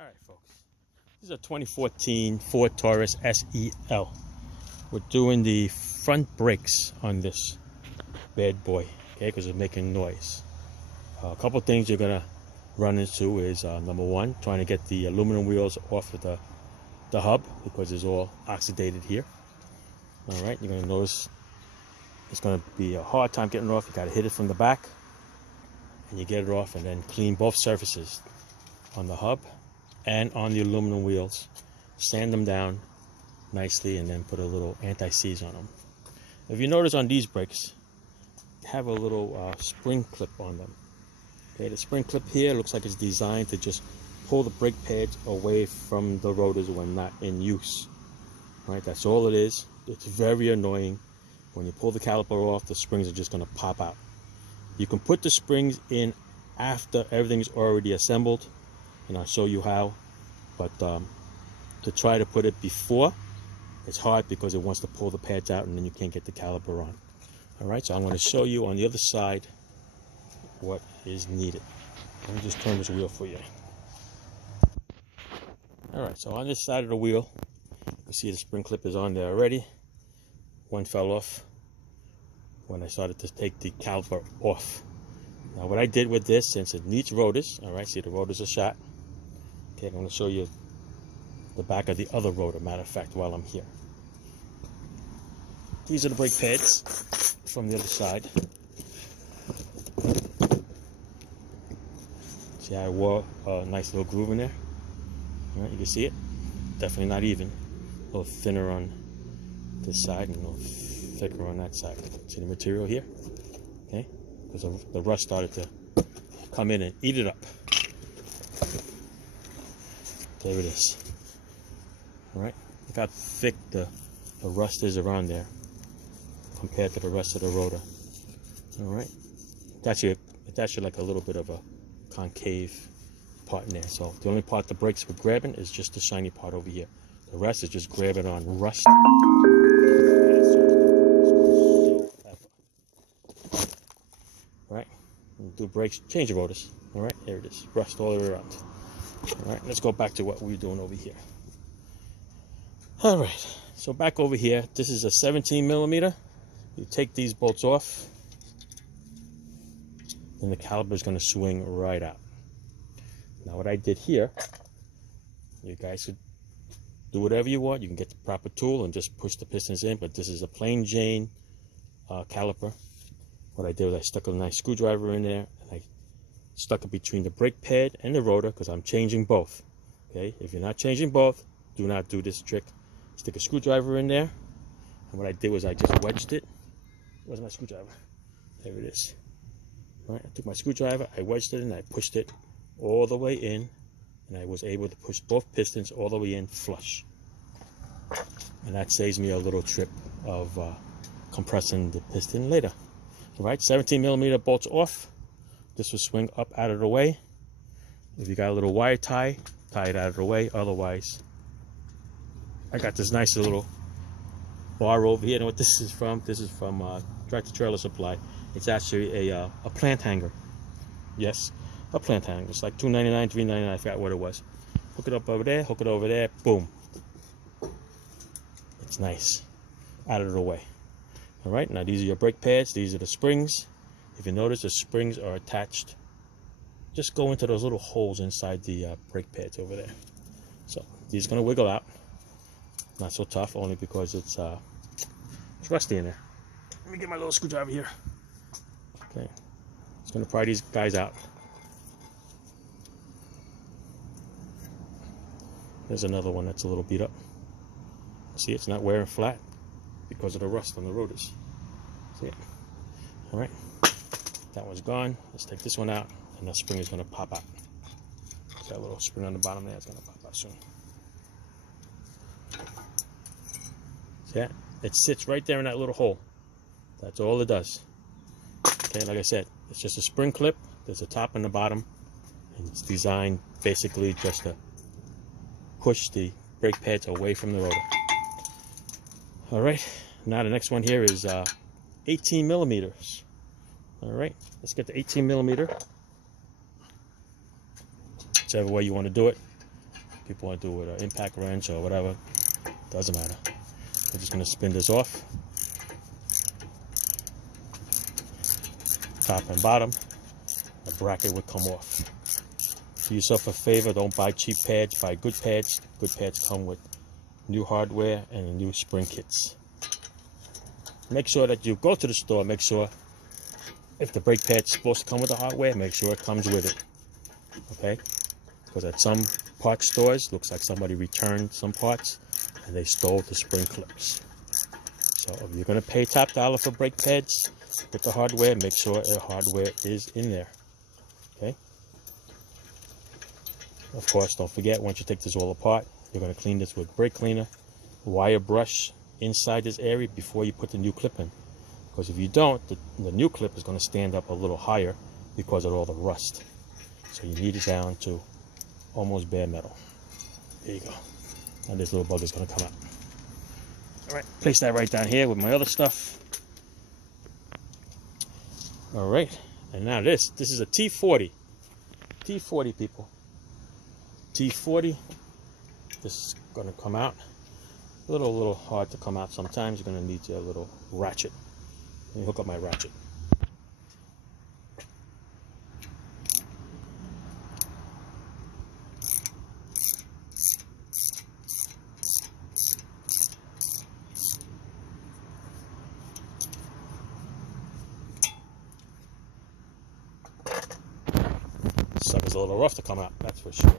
All right, folks. This is a 2014 Ford Taurus SEL. We're doing the front brakes on this bad boy, okay, because it's making noise. A couple things you're going to run into is, number one, trying to get the aluminum wheels off of the hub because it's all oxidated here. All right, you're going to notice it's going to be a hard time getting it off. You got to hit it from the back, and you get it off, and then clean both surfaces on the hub and on the aluminum wheels. Sand them down nicely, and then put a little anti-seize on them. If you notice on these brakes, have a little spring clip on them. Okay, the spring clip here looks like it's designed to just pull the brake pads away from the rotors when not in use. All right, that's all it is. It's very annoying. When you pull the caliper off, the springs are just going to pop out. You can put the springs in after everything's already assembled, and I'll show you how. But to try to put it before, it's hard because it wants to pull the pads out and then you can't get the caliper on. All right, so I'm going to show you on the other side what is needed. Let me just turn this wheel for you. All right, so on this side of the wheel, you can see the spring clip is on there already. One fell off when I started to take the caliper off. Now what I did with this, since it needs rotors, all right, see the rotors are shot. Okay, I'm going to show you the back of the other rotor, matter of fact, while I'm here. These are the brake pads from the other side. See how I wore a nice little groove in there? All right, you can see it. Definitely not even. A little thinner on this side and a little thicker on that side. See the material here? Okay, because the rust started to come in and eat it up. There it is. All right, look how thick the rust is around there compared to the rest of the rotor. All right, it's actually like a little bit of a concave part in there. So the only part the brakes were grabbing is just the shiny part over here. The rest is just grabbing on rust. All right, do brakes, change the rotors. All right, there it is, rust all the way around. All right, let's go back to what we're doing over here. All right, so back over here, this is a 17 millimeter. You take these bolts off, and the caliper is going to swing right out. Now what I did here, you guys could do whatever you want. You can get the proper tool and just push the pistons in, but this is a plain Jane caliper. What I did was I stuck a nice screwdriver in there, and I stuck it between the brake pad and the rotor because I'm changing both. Okay, if you're not changing both, do not do this trick. Stick a screwdriver in there, and what I did was I just wedged it. Where's my screwdriver? There it is. All right, I took my screwdriver, I wedged it, and I pushed it all the way in, and I was able to push both pistons all the way in flush. And that saves me a little trip of compressing the piston later. All right, 17 millimeter bolts off. This will swing up out of the way. If you got a little wire tie it out of the way. Otherwise, I got this nice little bar over here. And what this is from Tractor Trailer Supply. It's actually a plant hanger. Yes, a plant hanger. It's like $2.99, $3.99. I forgot what it was. Hook it up over there. Hook it over there. Boom. It's nice. Out of the way. All right. Now these are your brake pads. These are the springs. If you notice, the springs are attached. Just go into those little holes inside the brake pads over there. So these are going to wiggle out. Not so tough, only because it's rusty in there. Let me get my little screwdriver here. Okay, it's going to pry these guys out. There's another one that's a little beat up. See, it's not wearing flat because of the rust on the rotors. See it? All right, that one's gone. Let's take this one out, and that spring is going to pop out. That little spring on the bottom there is going to pop out soon. See that? It sits right there in that little hole. That's all it does. Okay, like I said, it's just a spring clip. There's a top and the bottom, and it's designed basically just to push the brake pads away from the rotor. All right, now the next one here is 18 millimeters. All right, let's get the 18 millimeter. Whichever way you want to do it. people want to do it with an impact wrench or whatever, doesn't matter. We're just going to spin this off, top and bottom. The bracket would come off. Do yourself a favor, don't buy cheap pads, buy good pads. Good pads come with new hardware and new spring kits. Make sure that you go to the store, make sure if the brake pad's supposed to come with the hardware, make sure it comes with it. Okay? Because at some parts stores, looks like somebody returned some parts and they stole the spring clips. So if you're going to pay top dollar for brake pads with the hardware, make sure the hardware is in there. Okay? Of course, don't forget, once you take this all apart, you're going to clean this with brake cleaner, wire brush inside this area before you put the new clip in. Because if you don't, the new clip is going to stand up a little higher because of all the rust. So you need it down to almost bare metal. There you go. Now this little bug is going to come out. All right, place that right down here with my other stuff. All right, and now this is a T40. T40, people. T40. This is going to come out. A little hard to come out sometimes. You're going to need your little ratchet. Let me hook up my ratchet. Sucker's a little rough to come out, that's for sure.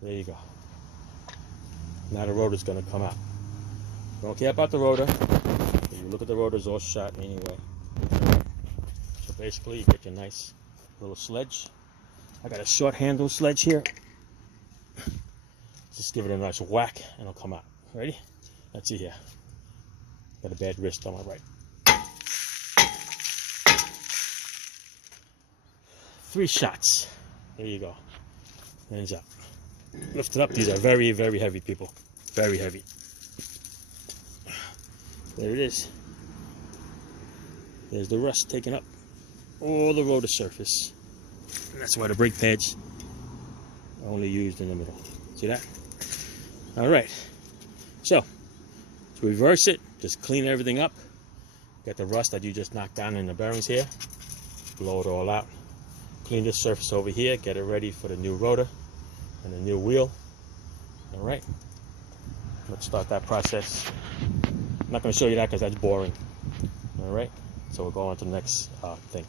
There you go. Now the rotor's going to come out. Don't care about the rotor. If you look at the rotor, it's all shot anyway. So basically, you get your nice little sledge. I got a short handle sledge here. Just give it a nice whack and it'll come out. Ready? Let's see here. Got a bad wrist on my right. 3 shots. There you go. Hands up. Lift it up. These are very, very heavy, people. Very heavy. There it is. There's the rust taking up all the rotor surface. And that's why the brake pads are only used in the middle. See that? All right. So, to reverse it, just clean everything up. Get the rust that you just knocked down in the bearings here. Blow it all out. Clean this surface over here. Get it ready for the new rotor and the new wheel. All right. Let's start that process. I'm not going to show you that because that's boring. All right. So we'll go on to the next thing.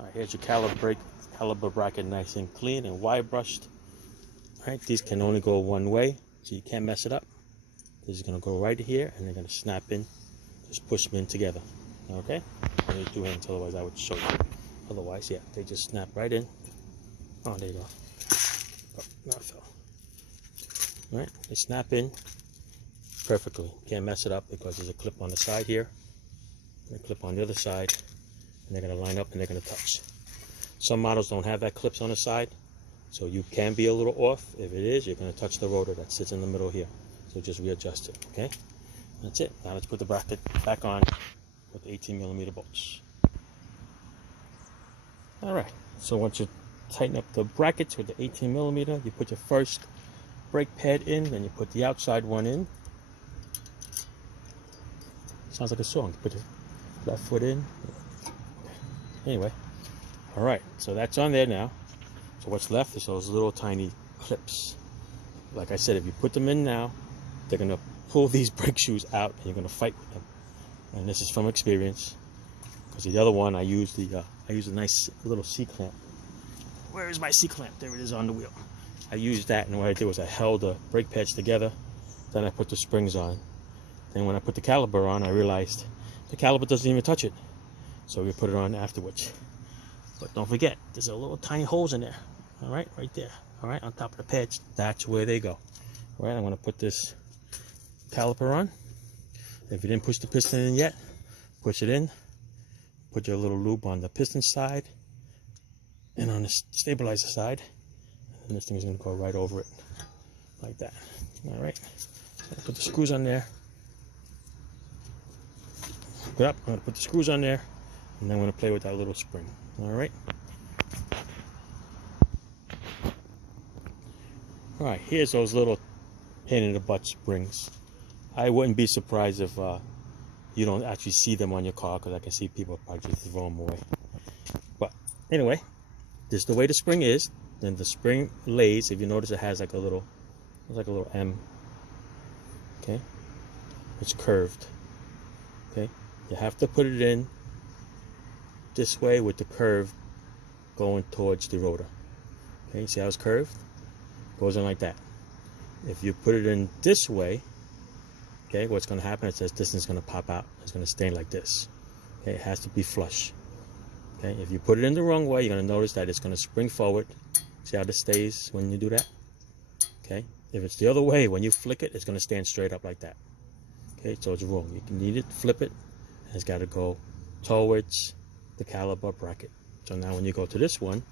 All right. Here's your caliper bracket, nice and clean and wire brushed. All right. These can only go one way, so you can't mess it up. This is going to go right here, and they're going to snap in. Just push them in together. Okay. I need 2 hands, otherwise I would show you. Otherwise, yeah, they just snap right in. Oh, there you go. Oh, no, it fell. All right. They snap in perfectly. Can't mess it up because there's a clip on the side here and a clip on the other side, and they're going to line up and they're going to touch. Some models don't have that clips on the side, so you can be a little off. If it is, you're going to touch the rotor that sits in the middle here. So just readjust it, okay? That's it. Now let's put the bracket back on with 18mm bolts. All right, so once you tighten up the brackets with the 18mm, you put your first brake pad in, then you put the outside one in. Sounds like a song. Put your left foot in. Anyway, all right, so that's on there now. So what's left is those little tiny clips. Like I said, if you put them in now, they're going to pull these brake shoes out and you're going to fight with them. And this is from experience, because the other one I used a nice little C-clamp. Where is my C-clamp? There it is on the wheel. I used that, and what I did was I held the brake pads together, then I put the springs on. Then when I put the caliper on, I realized the caliper doesn't even touch it. So we put it on afterwards. But don't forget, there's a little tiny holes in there. All right, right there. All right, on top of the pads. That's where they go. All right, I'm going to put this caliper on. If you didn't push the piston in yet, push it in. Put your little lube on the piston side and on the stabilizer side. And this thing is going to go right over it like that. All right, so put the screws on there. Hook it up. I'm going to put the screws on there, and then I'm going to play with that little spring. All right. Alright, here's those little pain in the butt springs. I wouldn't be surprised if you don't actually see them on your car, because I can see people probably just throw them away. But anyway, this is the way the spring is. Then the spring lays. If you notice, it has like a little, it's like a little M. Okay, it's curved. Okay, you have to put it in this way with the curve going towards the rotor. Okay, see how it's curved? Goes in like that. If you put it in this way, okay, what's going to happen is this is going to pop out. It's going to stay like this. Okay, it has to be flush. Okay, if you put it in the wrong way, you're going to notice that it's going to spring forward. See how this stays when you do that? Okay, if it's the other way, when you flick it, it's going to stand straight up like that. Okay, so it's wrong. You need it, flip it, and it's got to go towards the caliper bracket. So now when you go to this one,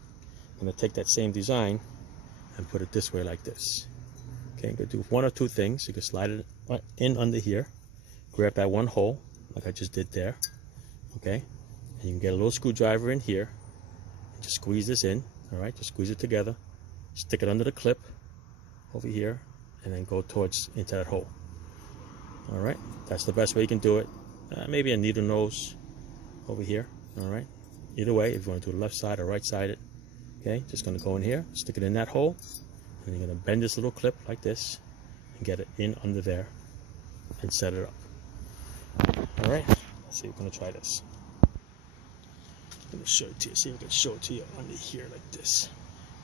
I'm going to take that same design and put it this way like this. Okay, you can do one or two things. You can slide it in under here, grab that one hole like I just did there. Okay, and you can get a little screwdriver in here and just squeeze this in. All right, just squeeze it together, stick it under the clip over here, and then go towards into that hole. All right, that's the best way you can do it. Maybe a needle nose over here. All right, either way, if you want to do the left side or right side it. Okay, just going to go in here, stick it in that hole, and you're going to bend this little clip like this and get it in under there and set it up. All right, let's see, we're going to try this. I'm going to show it to you. See if I can show it to you under here like this.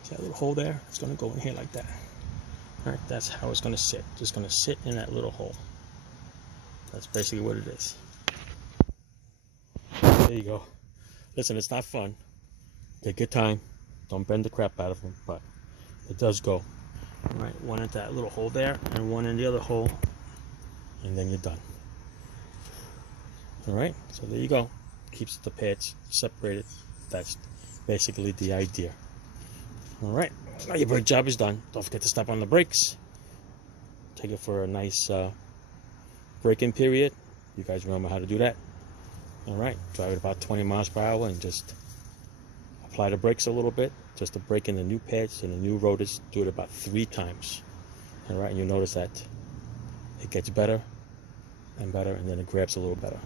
See that little hole there? It's going to go in here like that. All right, that's how it's going to sit. Just going to sit in that little hole. That's basically what it is. There you go. Listen, it's not fun. Take your time. Don't bend the crap out of them, but it does go. All right, one at that little hole there and one in the other hole, and then you're done. All right, so there you go. Keeps the pads separated. That's basically the idea. All right, now your brake job is done. Don't forget to stop on the brakes. Take it for a nice braking period. You guys remember how to do that. All right, drive it about 20 miles per hour and just apply the brakes a little bit, just to break in the new pads and the new rotors. Do it about 3 times. All right, and you'll notice that it gets better and better, and then it grabs a little better.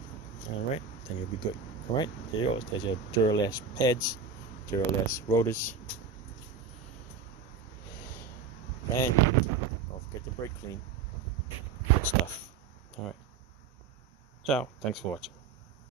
All right, then you'll be good. All right, there you go. There's your Duralast pads, Duralast rotors. And don't forget to brake clean. Good stuff. All right. Ciao. Thanks for watching.